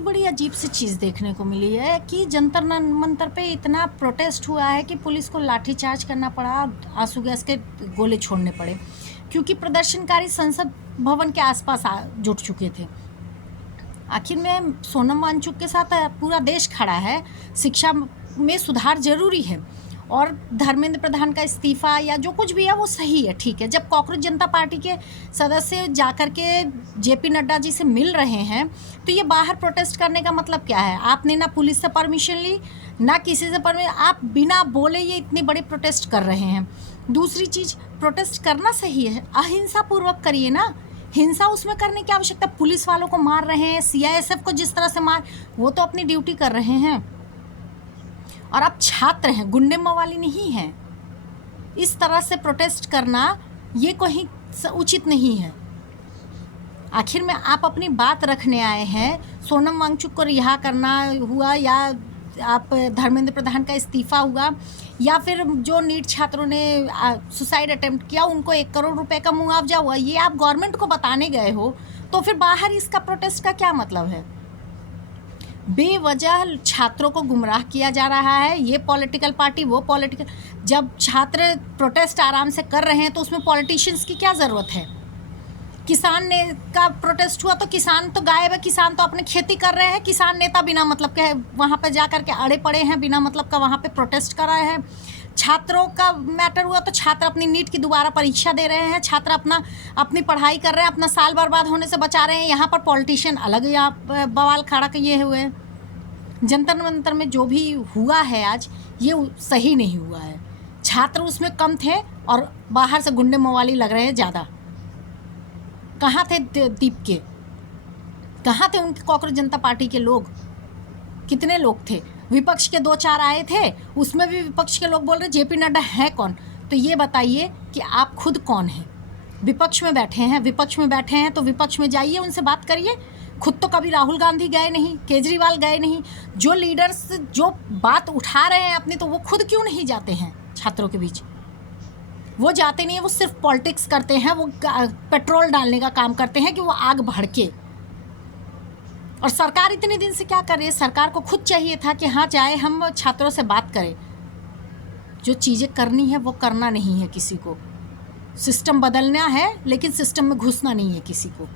एक बड़ी अजीब सी चीज़ देखने को मिली है कि जंतर मंतर पे इतना प्रोटेस्ट हुआ है कि पुलिस को लाठीचार्ज करना पड़ा, आंसू गैस के गोले छोड़ने पड़े, क्योंकि प्रदर्शनकारी संसद भवन के आसपास जुट चुके थे। आखिर में सोनम वांगचुक के साथ पूरा देश खड़ा है। शिक्षा में सुधार जरूरी है और धर्मेंद्र प्रधान का इस्तीफा या जो कुछ भी है वो सही है, ठीक है। जब कॉकरोच जनता पार्टी के सदस्य जाकर के जेपी नड्डा जी से मिल रहे हैं तो ये बाहर प्रोटेस्ट करने का मतलब क्या है? आपने ना पुलिस से परमिशन ली ना किसी से परमिशन, आप बिना बोले ये इतनी बड़ी प्रोटेस्ट कर रहे हैं। दूसरी चीज़, प्रोटेस्ट करना सही है, अहिंसा पूर्वक करिए ना, हिंसा उसमें करने की आवश्यकता। पुलिस वालों को मार रहे हैं, सीआईएसएफ को जिस तरह से मार, वो तो अपनी ड्यूटी कर रहे हैं और आप छात्र हैं, गुंडे मवाली नहीं हैं। इस तरह से प्रोटेस्ट करना ये कहीं उचित नहीं है। आखिर में आप अपनी बात रखने आए हैं, सोनम वांगचुक को रिहा करना हुआ या आप धर्मेंद्र प्रधान का इस्तीफा हुआ या फिर जो नीट छात्रों ने सुसाइड अटेम्प्ट किया उनको 1 करोड़ रुपए का मुआवजा हुआ, ये आप गवर्नमेंट को बताने गए हो, तो फिर बाहर इसका प्रोटेस्ट का क्या मतलब है? बेवजह छात्रों को गुमराह किया जा रहा है, ये पॉलिटिकल पार्टी वो पॉलिटिकल। जब छात्र प्रोटेस्ट आराम से कर रहे हैं तो उसमें पॉलिटिशियंस की क्या ज़रूरत है? किसान ने का प्रोटेस्ट हुआ तो किसान तो गायब है, किसान तो अपनी खेती कर रहे हैं, किसान नेता बिना मतलब के वहाँ पे जा कर के अड़े पड़े हैं, बिना मतलब का वहाँ पे प्रोटेस्ट कर रहे हैं। छात्रों का मैटर हुआ तो छात्र अपनी नीट की दोबारा परीक्षा दे रहे हैं, छात्र अपनी पढ़ाई कर रहे हैं, अपना साल बर्बाद होने से बचा रहे हैं। यहाँ पर पॉलिटिशियन अलग यहाँ बवाल खड़ा किए हुए हैं। जंतर मंतर में जो भी हुआ है आज, ये सही नहीं हुआ है। छात्र उसमें कम थे और बाहर से गुंडे मवाली लग रहे हैं ज़्यादा। कहाँ थे दीप के? कहाँ थे उनके कॉकरोच जनता पार्टी के लोग? कितने लोग थे? विपक्ष के 2-4 आए थे, उसमें भी विपक्ष के लोग बोल रहे जेपी नड्डा है कौन? तो ये बताइए कि आप खुद कौन हैं? विपक्ष में बैठे हैं, विपक्ष में बैठे हैं तो विपक्ष में जाइए, उनसे बात करिए। खुद तो कभी राहुल गांधी गए नहीं, केजरीवाल गए नहीं, जो लीडर्स जो बात उठा रहे हैं अपनी, तो वो खुद क्यों नहीं जाते हैं छात्रों के बीच? वो जाते नहीं है, वो सिर्फ पॉलिटिक्स करते हैं, वो पेट्रोल डालने का काम करते हैं कि वो आग भड़के। और सरकार इतने दिन से क्या कर रही है? सरकार को खुद चाहिए था कि हाँ जाए, हम छात्रों से बात करें। जो चीज़ें करनी है वो करना नहीं है किसी को। सिस्टम बदलना है लेकिन सिस्टम में घुसना नहीं है किसी को।